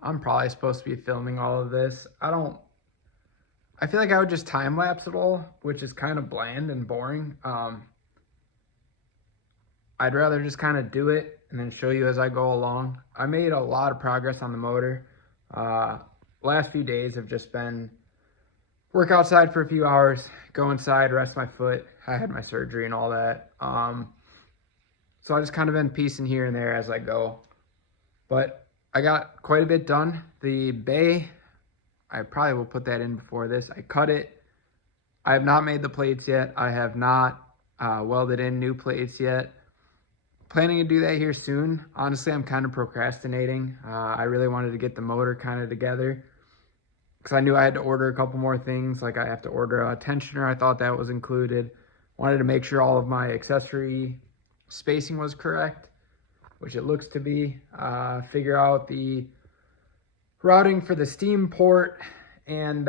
I'm probably supposed to be filming all of this. I feel like I would just time lapse it all, which is kind of bland and boring. I'd rather just kind of do it and then show you as I go along. I made a lot of progress on the motor. Last few days have just been work outside for a few hours, go inside, rest my foot. I had my surgery and all that. So I just kind of been piecing here and there as I go. But I got quite a bit done. The bay, I probably will put that in before this. I cut it. I have not made the plates yet. I have not welded in new plates yet. Planning to do that here soon. Honestly, I'm kind of procrastinating. I really wanted to get the motor kind of together because I knew I had to order a couple more things. Like I have to order a tensioner. I thought that was included. Wanted to make sure all of my accessory spacing was correct, which it looks to be. Figure out the routing for the steam port and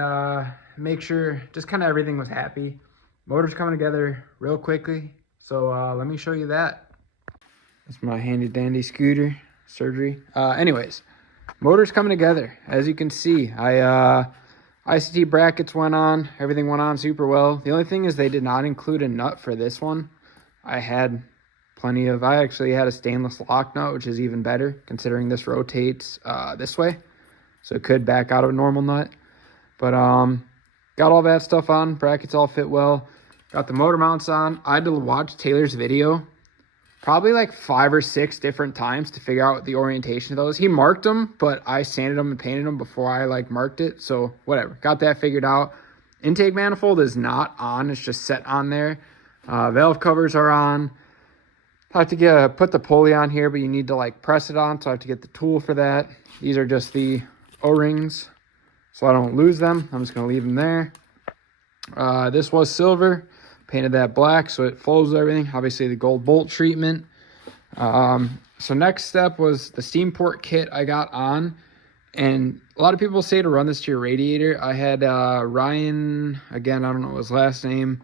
make sure just kind of everything was happy. Motor's coming together real quickly. So let me show you that. That's my handy dandy scooter surgery. Anyways, motor's coming together. As you can see, ICT brackets went on. Everything went on super well. The only thing is they did not include a nut for this one. I actually had a stainless lock nut, which is even better considering this rotates this way. So it could back out of a normal nut. But got all that stuff on. Brackets all fit well. Got the motor mounts on. I had to watch Taylor's video probably like 5 or 6 different times to figure out the orientation of those. He marked them, but I sanded them and painted them before I like marked it. So whatever, got that figured out. Intake manifold is not on, it's just set on there. Valve covers are on. I have to put the pulley on here, but you need to like press it on, so I have to get the tool for that. These are just the O-rings, so I don't lose them. I'm just gonna leave them there. This was silver. Painted that black so it flows with everything. Obviously the gold bolt treatment. So next step was the steam port kit I got on. And a lot of people say to run this to your radiator. I had Ryan, again, I don't know his last name.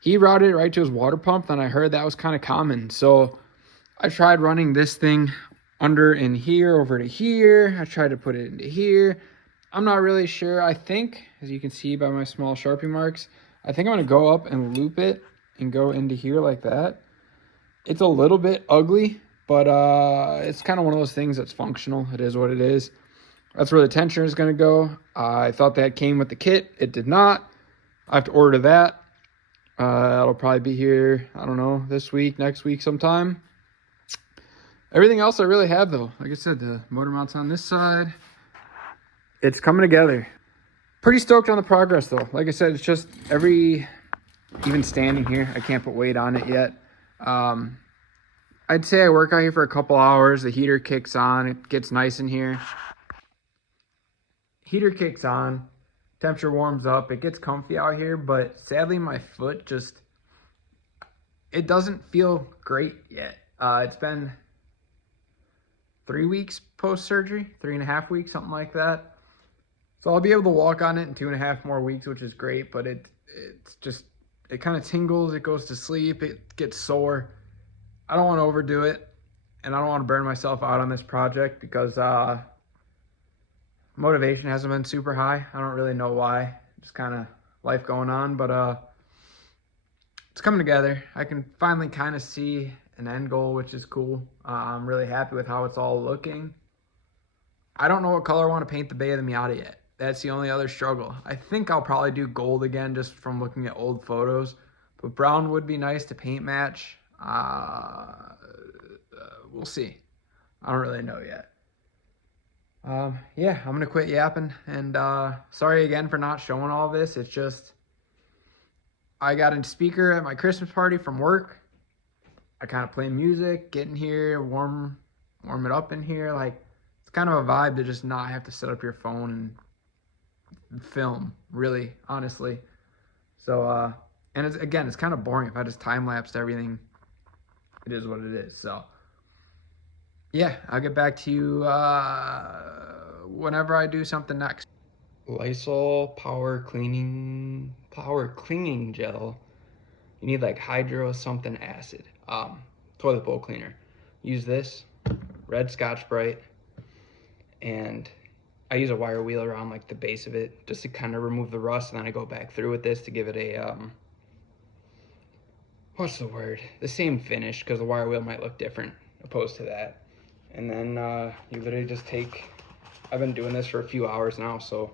He routed it right to his water pump. Then I heard that was kind of common. So I tried running this thing under in here over to here. I tried to put it into here. I'm not really sure. I think, as you can see by my small Sharpie marks, I think I'm going to go up and loop it and go into here like that. It's a little bit ugly, but it's kind of one of those things that's functional. It is what it is. That's where the tensioner is going to go. I thought that came with the kit. It did not. I have to order that. That'll probably be here, I don't know, this week, next week sometime. Everything else I really have, though. Like I said, the motor mounts on this side. It's coming together. Pretty stoked on the progress though. Like I said, it's just even standing here, I can't put weight on it yet. I'd say I work out here for a couple hours. The heater kicks on, it gets nice in here. Heater kicks on, temperature warms up, it gets comfy out here, but sadly my foot it doesn't feel great yet. It's been 3 weeks post-surgery, 3.5 weeks, something like that. So I'll be able to walk on it in 2.5 more weeks, which is great, but it kind of tingles, it goes to sleep, it gets sore. I don't want to overdo it, and I don't want to burn myself out on this project because motivation hasn't been super high. I don't really know why, just kind of life going on, but it's coming together. I can finally kind of see an end goal, which is cool. I'm really happy with how it's all looking. I don't know what color I want to paint the bay of the Miata yet. That's the only other struggle. I think I'll probably do gold again just from looking at old photos. But brown would be nice to paint match. We'll see. I don't really know yet. Yeah, I'm going to quit yapping. And sorry again for not showing all this. It's just I got a speaker at my Christmas party from work. I kind of play music, get in here, warm it up in here. Like, it's kind of a vibe to just not have to set up your phone and film, really, honestly. So and it's kind of boring if I just time-lapsed everything. It is what it is. So yeah, I'll get back to you whenever I do something next. Lysol power cleaning gel. You need like hydro something acid. Toilet bowl cleaner. Use this red Scotch Brite, and I use a wire wheel around like the base of it just to kind of remove the rust, and then I go back through with this to give it a what's the word? The same finish, because the wire wheel might look different opposed to that. And then you literally just take, I've been doing this for a few hours now, so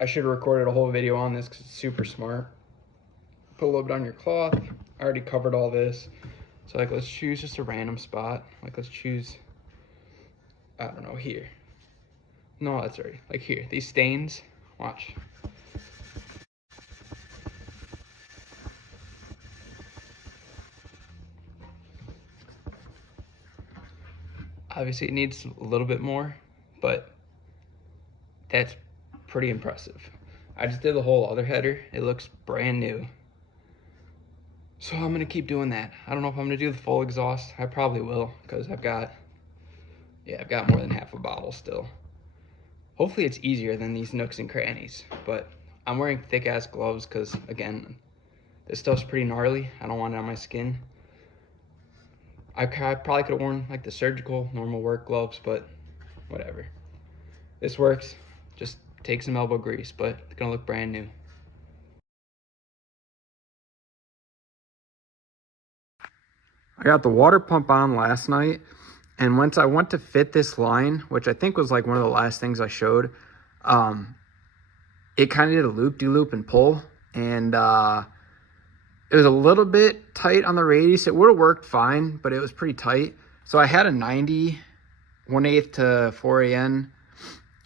I should have recorded a whole video on this because it's super smart. Put a little bit on your cloth. I already covered all this. So like, let's choose just a random spot. Like, let's choose, I don't know, here. No, that's already, like here, these stains, watch. Obviously it needs a little bit more, but that's pretty impressive. I just did the whole other header. It looks brand new. So I'm gonna keep doing that. I don't know if I'm gonna do the full exhaust. I probably will, because I've got more than half a bottle still. Hopefully it's easier than these nooks and crannies, but I'm wearing thick ass gloves because, again, this stuff's pretty gnarly. I don't want it on my skin. I probably could have worn like the surgical normal work gloves, but whatever. This works. Just take some elbow grease, but it's gonna look brand new. I got the water pump on last night, and once I went to fit this line, which I think was like one of the last things I showed, it kind of did a loop-de-loop and pull, and it was a little bit tight on the radius. It would have worked fine, but it was pretty tight. So I had a 90 1/8 to 4AN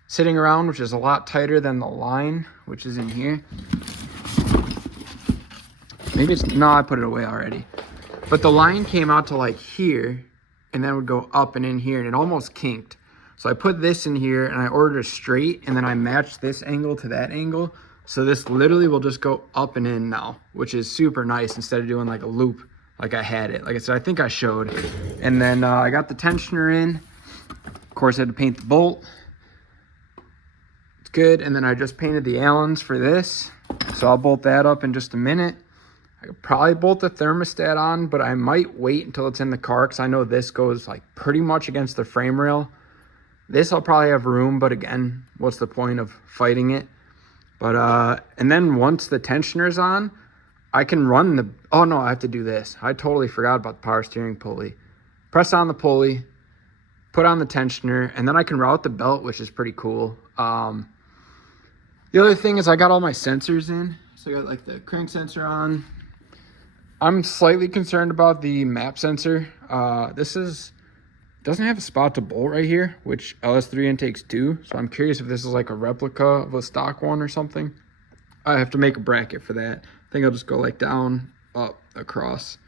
sitting around, which is a lot tighter than the line, which is in here. Maybe it's, no, I put it away already. But the line came out to like here, and then would go up and in here, and it almost kinked. So I put this in here, and I ordered a straight, and then I matched this angle to that angle. So this literally will just go up and in now, which is super nice instead of doing like a loop like I had it. Like I said, I think I showed. And then I got the tensioner in. Of course, I had to paint the bolt. It's good. And then I just painted the Allens for this. So I'll bolt that up in just a minute. I could probably bolt the thermostat on, but I might wait until it's in the car because I know this goes like pretty much against the frame rail. This I'll probably have room, but again, what's the point of fighting it? But and then once the tensioner's on, I can run the, oh no, I have to do this. I totally forgot about the power steering pulley. Press on the pulley, put on the tensioner, and then I can route the belt, which is pretty cool. The other thing is I got all my sensors in. So I got like the crank sensor on. I'm slightly concerned about the map sensor. Doesn't have a spot to bolt right here, which LS3 intakes do. So I'm curious if this is like a replica of a stock one or something. I have to make a bracket for that. I think I'll just go like down, up, across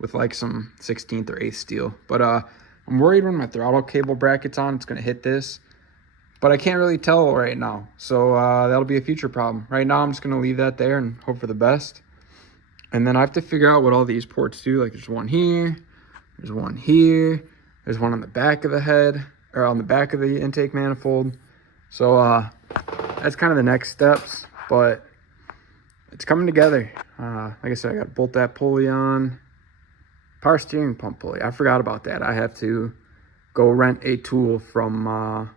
with like some 16th or 8th steel. But I'm worried when my throttle cable bracket's on, it's gonna hit this. But I can't really tell right now. So that'll be a future problem. Right now I'm just gonna leave that there and hope for the best. And then I have to figure out what all these ports do. Like there's one here, there's one here, there's one on the back of the head, or on the back of the intake manifold. So that's kind of the next steps, but it's coming together. Like I said, I got to bolt that pulley on. Power steering pump pulley, I forgot about that. I have to go rent a tool from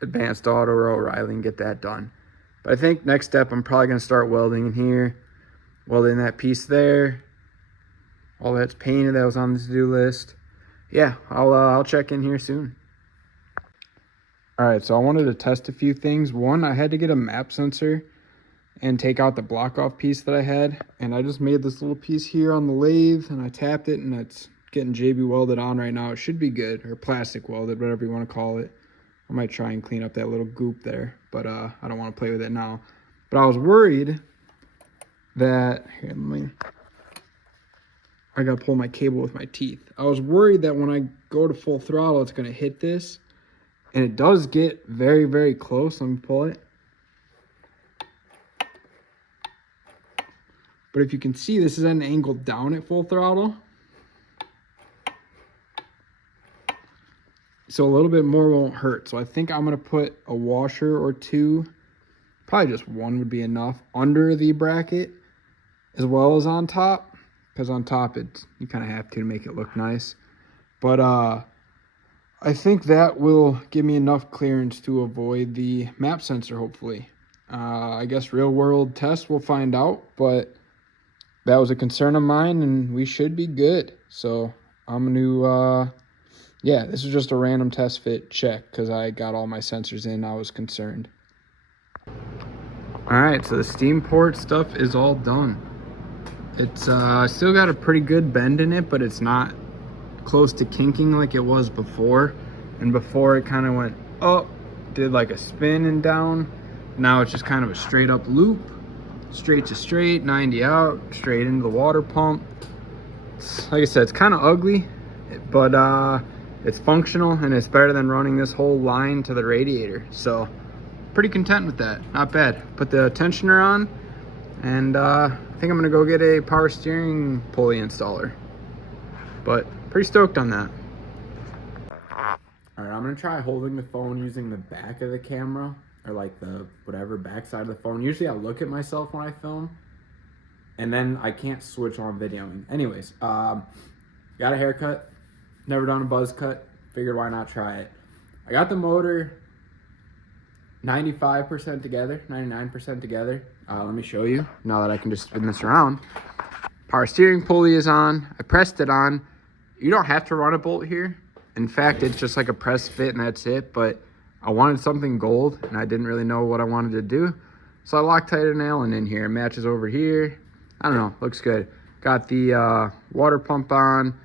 Advanced Auto or O'Reilly and get that done. But I think next step, I'm probably going to start welding in here. Welding that piece there. All that's painted, that was on the to-do list. Yeah, I'll check in here soon. All right, so I wanted to test a few things. One, I had to get a map sensor and take out the block off piece that I had. And I just made this little piece here on the lathe and I tapped it and it's getting JB welded on right now. It should be good, or plastic welded, whatever you want to call it. I might try and clean up that little goop there, but I don't want to play with it now. But I was worried that, here, I gotta pull my cable with my teeth. I was worried that when I go to full throttle, it's gonna hit this. And it does get very, very close. Let me pull it. But if you can see, this is at an angle down at full throttle. So a little bit more won't hurt. So I think I'm gonna put a washer or two, probably just one would be enough, under the bracket as well as on top. Because on top, you kind of have to make it look nice. But I think that will give me enough clearance to avoid the map sensor, hopefully. I guess real world test we'll find out, but that was a concern of mine and we should be good. So I'm gonna, yeah, this is just a random test fit check because I got all my sensors in. I was concerned. All right, so the steam port stuff is all done. It's still got a pretty good bend in it, but it's not close to kinking like it was before. And before it kind of went up, did like a spin and down. Now it's just kind of a straight up loop, straight to straight, 90 out, straight into the water pump. Like I said, it's kind of ugly, but it's functional and it's better than running this whole line to the radiator. So pretty content with that, not bad. Put the tensioner on, and I think I'm gonna go get a power steering pulley installer. But pretty stoked on that. All right, I'm gonna try holding the phone using the back of the camera, or like the whatever back side of the phone. Usually I look at myself when I film, and then I can't switch on videoing. Anyways, got a haircut, never done a buzz cut, figured why not try it. I got the motor 95% together, 99% together. Let me show you, now that I can just spin this around. Power steering pulley is on, I pressed it on. You don't have to run a bolt here. In fact, it's just like a press fit and that's it, but I wanted something gold and I didn't really know what I wanted to do. So I Loctited an Allen in here. It matches over here. I don't know, looks good. Got the water pump on.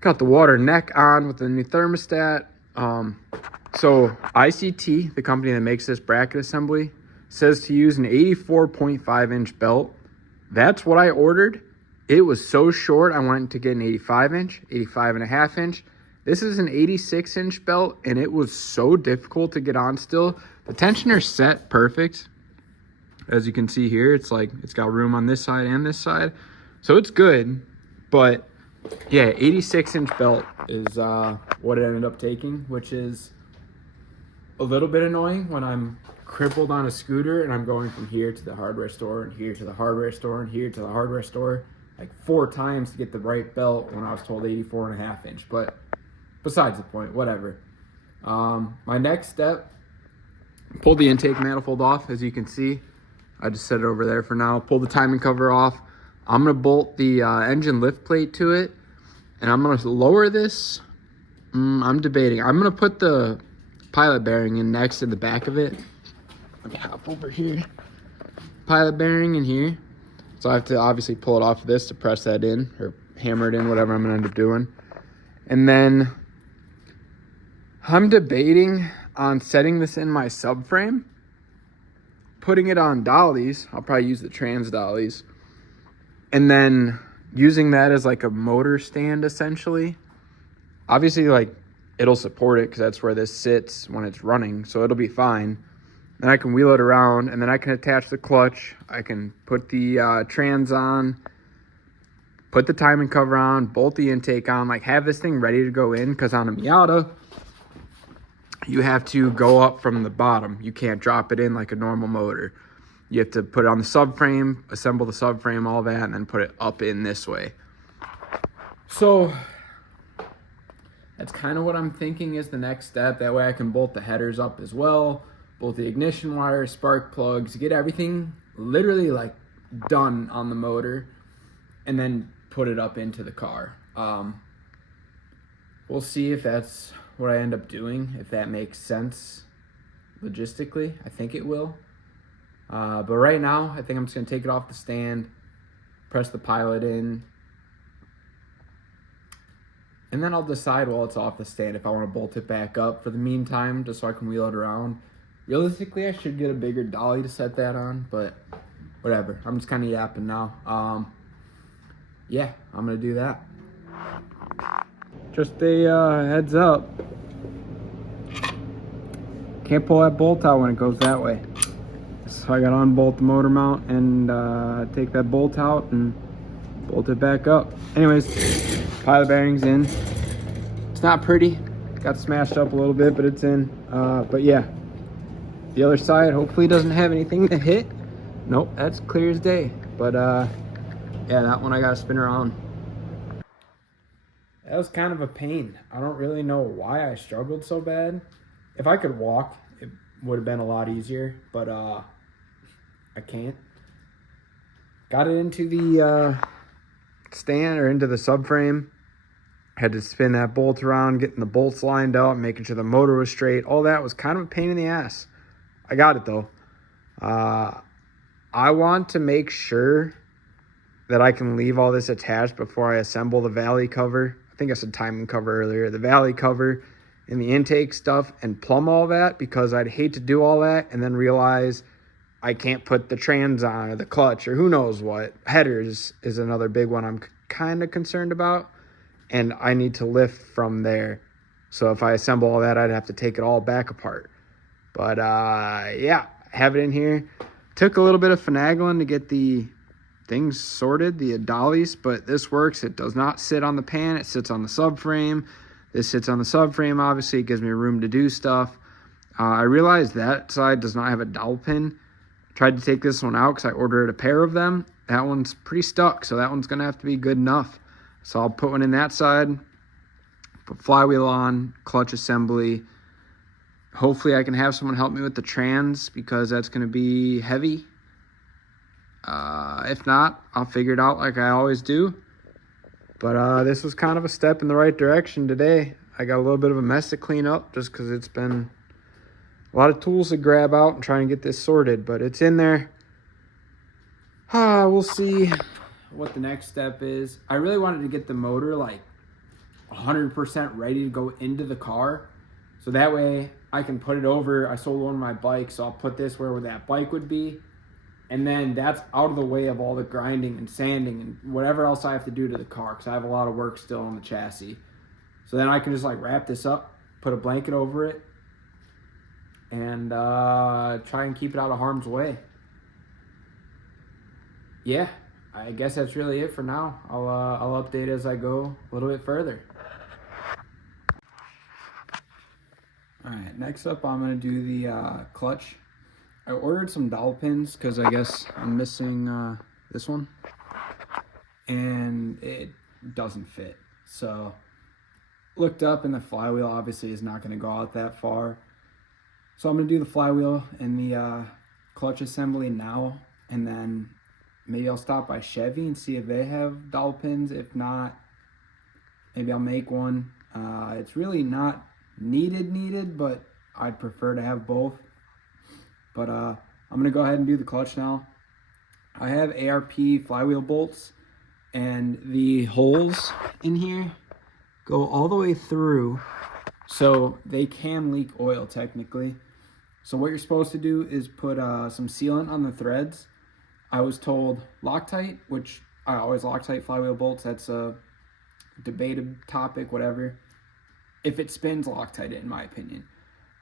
Got the water neck on with the new thermostat. So ICT, the company that makes this bracket assembly, says to use an 84.5 inch belt. That's what I ordered. It was so short, I wanted to get an 85 inch, 85.5 inch. This is an 86 inch belt and it was so difficult to get on still. The tensioner's set perfect. As you can see here, it's like, it's got room on this side and this side. So it's good, but yeah, 86 inch belt is what it ended up taking, which is a little bit annoying when I'm crippled on a scooter and I'm going from here to the hardware store and here to the hardware store and here to the hardware store like 4 times to get the right belt when I was told 84.5 inch. But besides the point, whatever. My next step, pull the intake manifold off. As you can see, I just set it over there for now. Pull the timing cover off. I'm gonna bolt the engine lift plate to it, and I'm gonna lower this. I'm debating. I'm gonna put the pilot bearing in next to the back of it. Let me hop over here. Pilot bearing in here. So I have to obviously pull it off of this to press that in, or hammer it in, whatever I'm gonna end up doing. And then I'm debating on setting this in my subframe, putting it on dollies. I'll probably use the trans dollies, and then using that as like a motor stand essentially. Obviously, like, it'll support it because that's where this sits when it's running, so it'll be fine. Then I can wheel it around, and then I can attach the clutch. I can put the trans on, put the timing cover on, bolt the intake on, like have this thing ready to go in, because on a Miata, you have to go up from the bottom. You can't drop it in like a normal motor. You have to put it on the subframe, assemble the subframe, all that, and then put it up in this way. So that's kind of what I'm thinking is the next step. That way I can bolt the headers up as well, bolt the ignition wires, spark plugs, get everything literally like done on the motor, and then put it up into the car. We'll see if that's what I end up doing, if that makes sense logistically. I think it will. But right now, I think I'm just gonna take it off the stand, press the pilot in, and then I'll decide while it's off the stand if I want to bolt it back up for the meantime, just so I can wheel it around. Realistically, I should get a bigger dolly to set that on, but whatever. I'm just kind of yapping now. Yeah, I'm gonna do that. Just a heads up. Can't pull that bolt out when it goes that way. So I gotta unbolt the motor mount and take that bolt out and bolt it back up. Anyways, pilot bearings in. It's not pretty. Got smashed up a little bit, but it's in. But yeah, the other side hopefully doesn't have anything to hit. Nope, that's clear as day. But yeah, that one I gotta spin around. that was kind of a pain. I don't really know why I struggled so bad. If I could walk, it would have been a lot easier, but I can't. Got it into the stand or into the subframe. Had to spin that bolt around, getting the bolts lined up, making sure the motor was straight. All that was kind of a pain in the ass. I got it though. I want to make sure that I can leave all this attached before I assemble the valley cover. I think I said timing cover earlier. The valley cover and the intake stuff and plumb all that, because I'd hate to do all that and then realize I can't put the trans on or the clutch or who knows what. Headers is another big one I'm kind of concerned about, and I need to lift from there. So if I assemble all that, I'd have to take it all back apart. But yeah, have it in here. Took a little bit of finagling to get the things sorted, the dollies, but this works. It does not sit on the pan. It sits on the subframe. This sits on the subframe. Obviously, it gives me room to do stuff. I realized that side does not have a dowel pin. Tried to take this one out because I ordered a pair of them. That one's pretty stuck, so that one's going to have to be good enough. So I'll put one in that side, put flywheel on, clutch assembly. Hopefully I can have someone help me with the trans, because that's going to be heavy. If not, I'll figure it out like I always do. But this was kind of a step in the right direction today. I got a little bit of a mess to clean up just because it's been a lot of tools to grab out and try and get this sorted, but it's in there. We'll see what the next step is. I really wanted to get the motor like 100% ready to go into the car, so that way I can put it over. I sold one of my bikes, so I'll put this where that bike would be, and then that's out of the way of all the grinding and sanding and whatever else I have to do to the car, because I have a lot of work still on the chassis. So then I can just like wrap this up, put a blanket over it, and try and keep it out of harm's way. Yeah, I guess that's really it for now. I'll update as I go a little bit further. All right, next up I'm gonna do the clutch. I ordered some dowel pins because I guess I'm missing this one, and it doesn't fit. So looked up, and the flywheel obviously is not gonna go out that far. So I'm gonna do the flywheel and the clutch assembly now, and then maybe I'll stop by Chevy and see if they have dowel pins. If not, maybe I'll make one. It's really not needed, but I'd prefer to have both. But I'm gonna go ahead and do the clutch now. I have ARP flywheel bolts, and the holes in here go all the way through, so they can leak oil technically. So what you're supposed to do is put some sealant on the threads. I was told Loctite, which I always Loctite flywheel bolts. That's a debated topic, whatever. If it spins, Loctite it, in my opinion.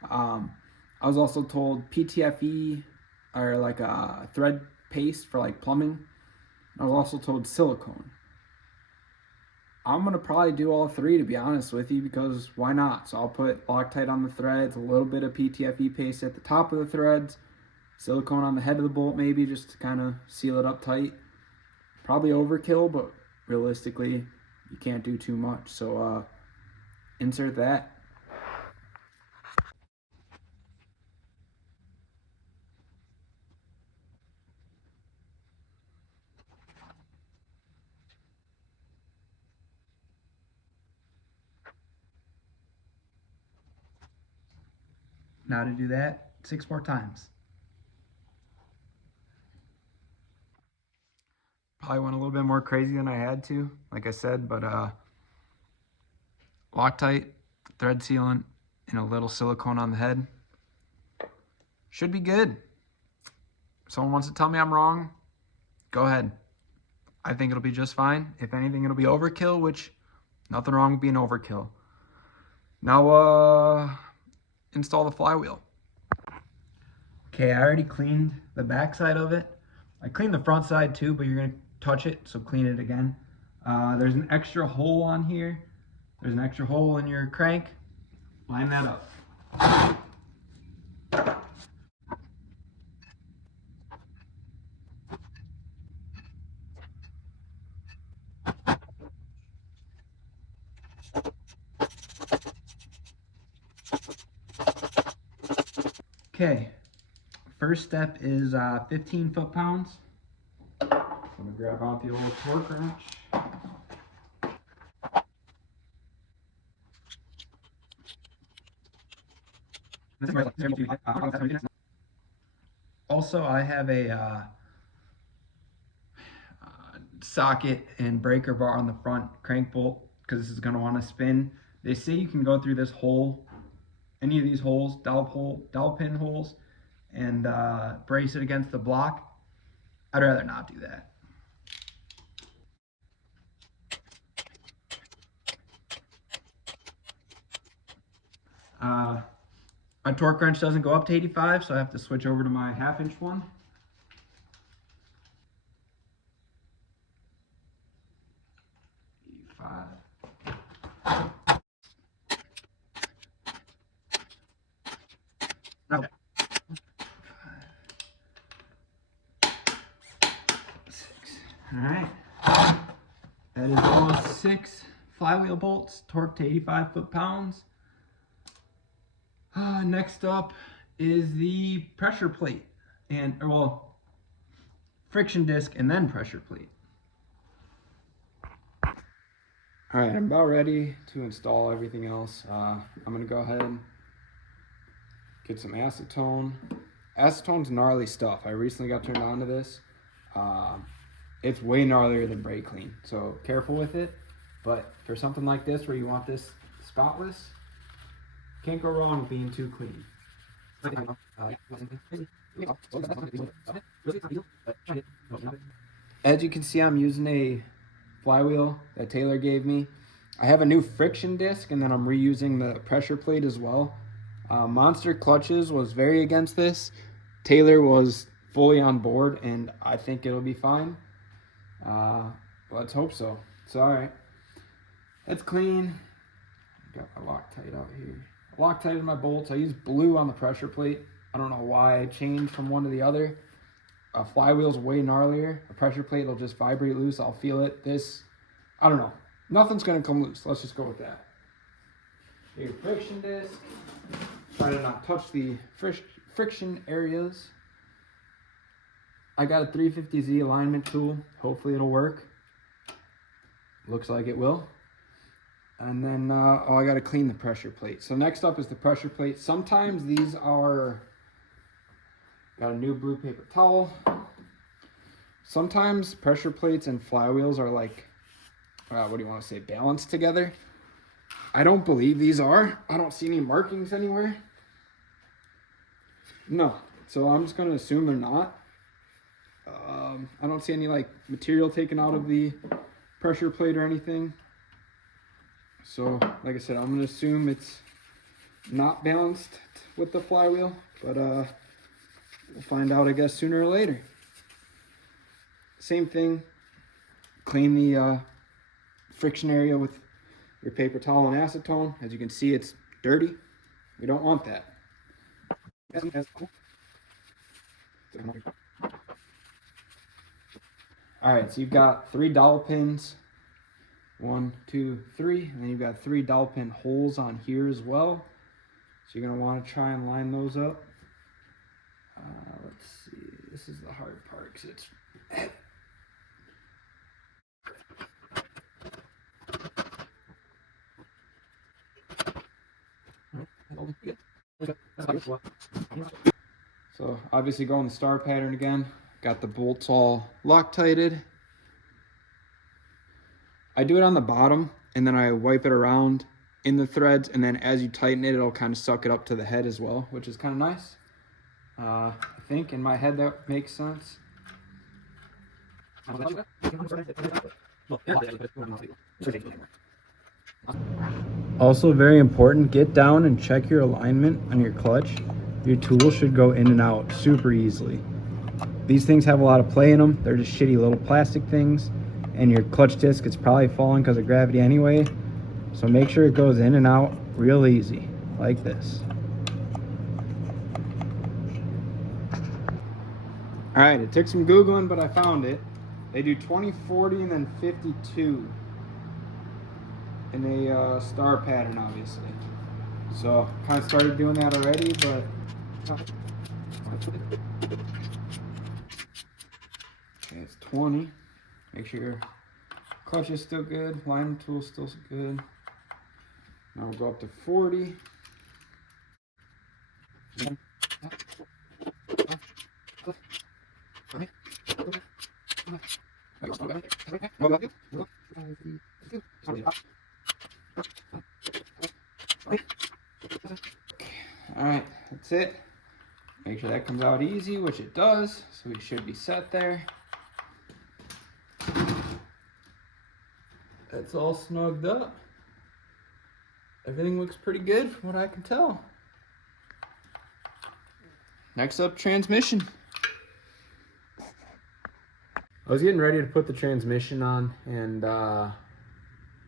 I was also told PTFE, or like a thread paste for like plumbing. I was also told silicone. I'm gonna probably do all three, to be honest with you, because why not? So I'll put Loctite on the threads, a little bit of PTFE paste at the top of the threads, silicone on the head of the bolt maybe, just to kind of seal it up tight. Probably overkill, but realistically you can't do too much. So insert that. Now to do that 6 more times. Probably went a little bit more crazy than I had to, like I said, but Loctite, thread sealant, and a little silicone on the head. Should be good. If someone wants to tell me I'm wrong, go ahead. I think it'll be just fine. If anything, it'll be overkill, which nothing wrong with being overkill. Now install the flywheel. Okay, I already cleaned the back side of it. I cleaned the front side too, but you're gonna touch it, so clean it again. There's an extra hole on here. There's an extra hole in your crank. Line that up. Okay, first step is 15 foot-pounds. I'm gonna grab out the old torque wrench. Also, I have a socket and breaker bar on the front crank bolt because this is going to want to spin. They say you can go through this hole, any of these holes, dowel pin holes, and brace it against the block. I'd rather not do that. My torque wrench doesn't go up to 85, so I have to switch over to my 1/2 inch one. Okay. 6. All right. That is all 6 flywheel bolts, torqued to 85 foot-pounds. Next up is the pressure plate, and well, friction disc and then pressure plate. All right, I'm about ready to install everything else. I'm gonna go ahead and get some acetone. Acetone's gnarly stuff. I recently got turned on to this. It's way gnarlier than brake clean, so careful with it. But for something like this where you want this spotless, can't go wrong with being too clean. As you can see, I'm using a flywheel that Taylor gave me. I have a new friction disc, and then I'm reusing the pressure plate as well. Monster Clutches was very against this. Taylor was fully on board, and I think it'll be fine. Let's hope so. It's all right. It's clean. Got my Loctite out here. Loctite in my bolts. I use blue on the pressure plate. I don't know why I changed from one to the other. A flywheel's way gnarlier. A pressure plate will just vibrate loose. I'll feel it. This, I don't know. Nothing's gonna come loose. Let's just go with that. Your friction disc. Try to not touch the friction areas. I got a 350Z alignment tool. Hopefully it'll work. Looks like it will. And then, I gotta clean the pressure plate. So next up is the pressure plate. Sometimes these are, got a new blue paper towel. Sometimes pressure plates and flywheels are like, what do you want to say, balanced together. I don't believe these are. I don't see any markings anywhere. No, so I'm just gonna assume they're not. I don't see any like material taken out of the pressure plate or anything. So, like I said, I'm going to assume it's not balanced with the flywheel, but we'll find out, I guess, sooner or later. Same thing, clean the friction area with your paper towel and acetone. As you can see, it's dirty. We don't want that. All right, so you've got 3 dowel pins. 1, 2, 3, and then you've got 3 dowel pin holes on here as well. So you're gonna want to try and line those up. Let's see, this is the hard part because it's so obviously going the star pattern again. Got the bolts all Loctited. I do it on the bottom, and then I wipe it around in the threads, and then as you tighten it, it'll kind of suck it up to the head as well, which is kind of nice. I think in my head that makes sense. Also very important, get down and check your alignment on your clutch. Your tool should go in and out super easily. These things have a lot of play in them. They're just shitty little plastic things. And your clutch disc is probably falling because of gravity anyway. So make sure it goes in and out real easy, like this. All right, it took some Googling, but I found it. They do 20, 40, and then 52 in a star pattern, obviously. So kind of started doing that already, but Okay, it's 20. Make sure your clutch is still good, alignment tool is still good. Now we'll go up to 40. Alright, that's it. Make sure that comes out easy, which it does, so we should be set there. That's all snugged up. Everything looks pretty good from what I can tell. Next up, transmission. I was getting ready to put the transmission on, and I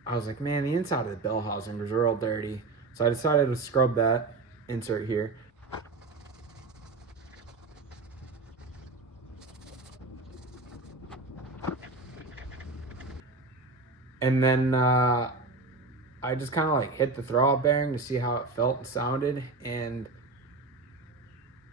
was like, man, the inside of the bell housing was real dirty. So I decided to scrub that insert here. And then I just kind of like hit the throwout bearing to see how it felt and sounded. And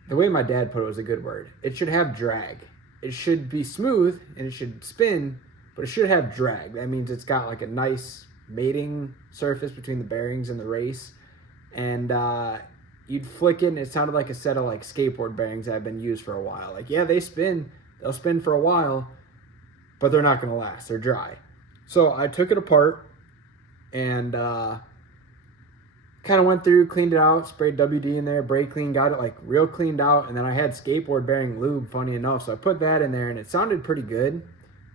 the way my dad put it was a good word. It should have drag. It should be smooth and it should spin, but it should have drag. That means it's got like a nice mating surface between the bearings and the race. And you'd flick it and it sounded like a set of like skateboard bearings that have been used for a while. Like, yeah, they spin. They'll spin for a while, but they're not going to last. They're dry. So I took it apart and kind of went through, cleaned it out, sprayed WD in there, brake clean, got it like real cleaned out. And then I had skateboard bearing lube, funny enough. So I put that in there and it sounded pretty good.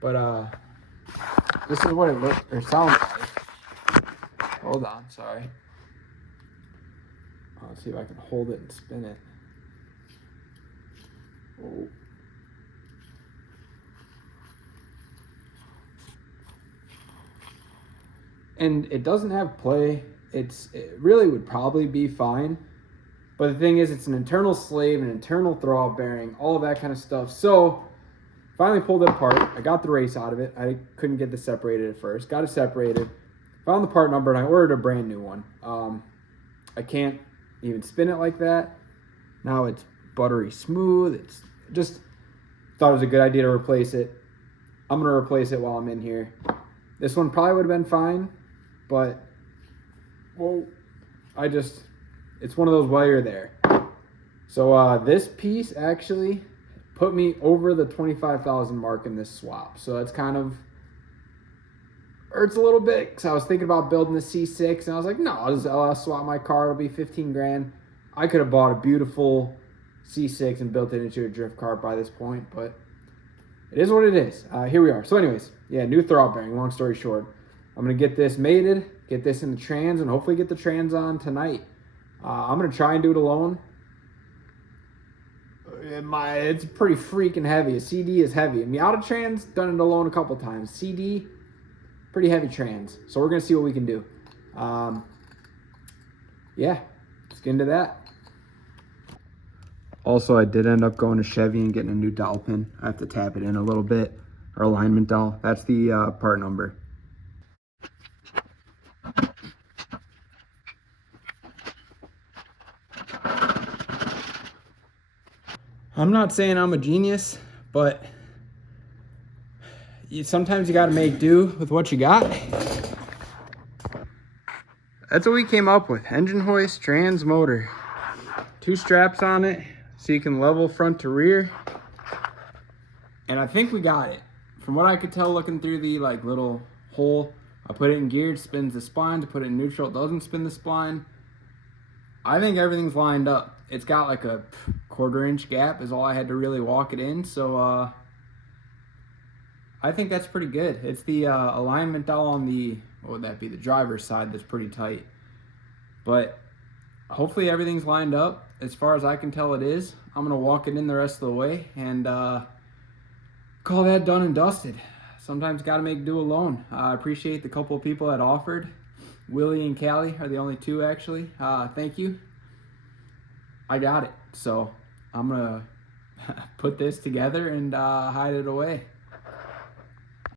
But this is what it looked or sounds like. Hold on, sorry. Let's see if I can hold it and spin it. Oh. And it doesn't have play. It really would probably be fine. But the thing is, it's an internal slave, an internal throwout bearing, all of that kind of stuff. So finally pulled it apart. I got the race out of it. I couldn't get this separated at first. Got it separated. Found the part number and I ordered a brand new one. I can't even spin it like that. Now it's buttery smooth. It's just thought it was a good idea to replace it. I'm gonna replace it while I'm in here. This one probably would have been fine, but well, it's one of those while you're there. So this piece actually put me over the 25,000 mark in this swap. So that's kind of hurts a little bit because I was thinking about building the C6 and I was like, no, I'll swap my car. It'll be 15 grand. I could have bought a beautiful C6 and built it into a drift car by this point, but it is what it is. Here we are. So anyways, yeah, new throwout bearing, long story short. I'm going to get this mated, get this in the trans, and hopefully get the trans on tonight. I'm going to try and do it alone. It's pretty freaking heavy. A CD is heavy. A Miata trans, done it alone a couple times. CD, pretty heavy trans. So we're going to see what we can do. Yeah, let's get into that. Also, I did end up going to Chevy and getting a new dowel pin. I have to tap it in a little bit, or alignment dowel. That's the part number. I'm not saying I'm a genius, but sometimes you got to make do with what you got. That's what we came up with. Engine hoist, trans, motor. 2 straps on it so you can level front to rear. And I think we got it. From what I could tell looking through the like little hole, I put it in gear, it spins the spline. To put it in neutral, it doesn't spin the spline. I think everything's lined up. It's got like a 1/4 inch gap is all I had to really walk it in. So I think that's pretty good. It's the alignment dowel on the, what would that be, the driver's side that's pretty tight. But hopefully everything's lined up. As far as I can tell, it is. I'm gonna walk it in the rest of the way and call that done and dusted. Sometimes gotta make do alone. I appreciate the couple of people that offered. Willie and Callie are the only 2 actually. Thank you. I got it. So I'm gonna put this together and hide it away.